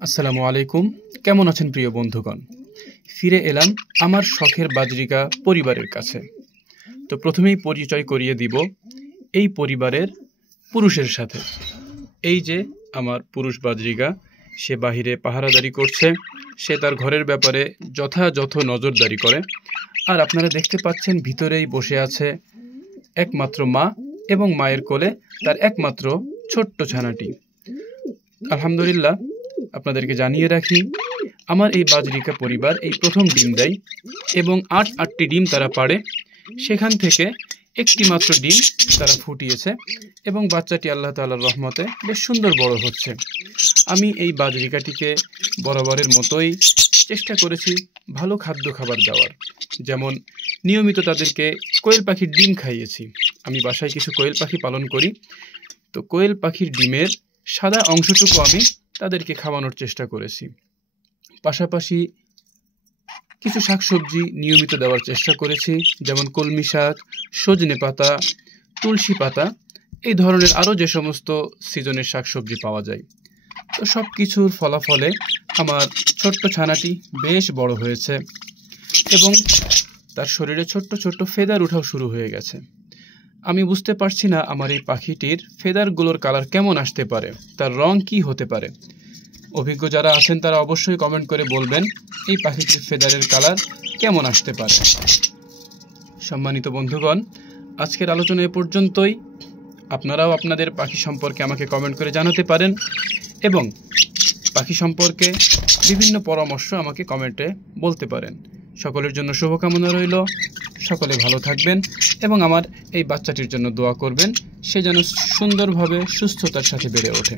আসসালামু আলাইকুম। কেমন আছেন প্রিয় বন্ধুগণ? ফিরে এলাম আমার শখের বাজরিকা পরিবারের কাছে। তো প্রথমেই পরিচয় করিয়ে দিব এই পরিবারের পুরুষের সাথে। এই যে আমার পুরুষ বাজরিকা, সে বাহিরে পাহারাদারি করছে, সে তার ঘরের ব্যাপারে যথাযথ নজরদারি করে। আর আপনারা দেখতে পাচ্ছেন ভিতরেই বসে আছে একমাত্র মা এবং মায়ের কোলে তার একমাত্র ছোট্ট ছানাটি। আলহামদুলিল্লাহ, আপনাদেরকে জানিয়ে রাখি, আমার এই বাজরিকা পরিবার এই প্রথম ডিম দেয় এবং আটটি ডিম তারা পাড়ে। সেখান থেকে একটি মাত্র ডিম তারা ফুটিয়েছে এবং বাচ্চাটি আল্লাহ তাআলার রহমতে বেশ সুন্দর বড় হচ্ছে। আমি এই বাজরিকাটিকে বরাবরের মতোই চেষ্টা করেছি ভালো খাদ্য খাবার দেওয়ার, যেমন নিয়মিত তাদেরকে কোয়েল পাখির ডিম খাইয়েছি। আমি বাসায় কিছু কোয়েল পাখি পালন করি, তো কোয়েল পাখির ডিমের সাদা অংশটুকু আমি তাদেরকে খাওয়ানোর চেষ্টা করেছি। পাশাপাশি কিছু শাকসবজি নিয়মিত দেওয়ার চেষ্টা করেছি, যেমন কলমি শাক, সজনে পাতা, তুলসী পাতা, এই ধরনের আরও যে সমস্ত সিজনের শাকসবজি পাওয়া যায়। তো সব কিছুর ফলাফলে আমার ছোট্ট ছানাটি বেশ বড় হয়েছে এবং তার শরীরে ছোট্ট ছোট্ট ফেদার ওঠাও শুরু হয়ে গেছে। আমি বুঝতে পারছি না আমার এই পাখিটির ফেদারগুলোর কালার কেমন আসতে পারে, তার রং কি হতে পারে। অভিজ্ঞ যারা আছেন তারা অবশ্যই কমেন্ট করে বলবেন এই পাখিটির ফেদারের কালার কেমন আসতে পারে। সম্মানিত বন্ধুগণ, আজকের আলোচনা এ পর্যন্তই। আপনারাও আপনাদের পাখি সম্পর্কে আমাকে কমেন্ট করে জানাতে পারেন এবং পাখি সম্পর্কে বিভিন্ন পরামর্শ আমাকে কমেন্টে বলতে পারেন। সকলের জন্য শুভকামনা রইল, সকলে ভালো থাকবেন এবং আমার এই বাচ্চাটির জন্য দোয়া করবেন, সে যেন সুন্দরভাবে সুস্থতার সাথে বেড়ে ওঠে।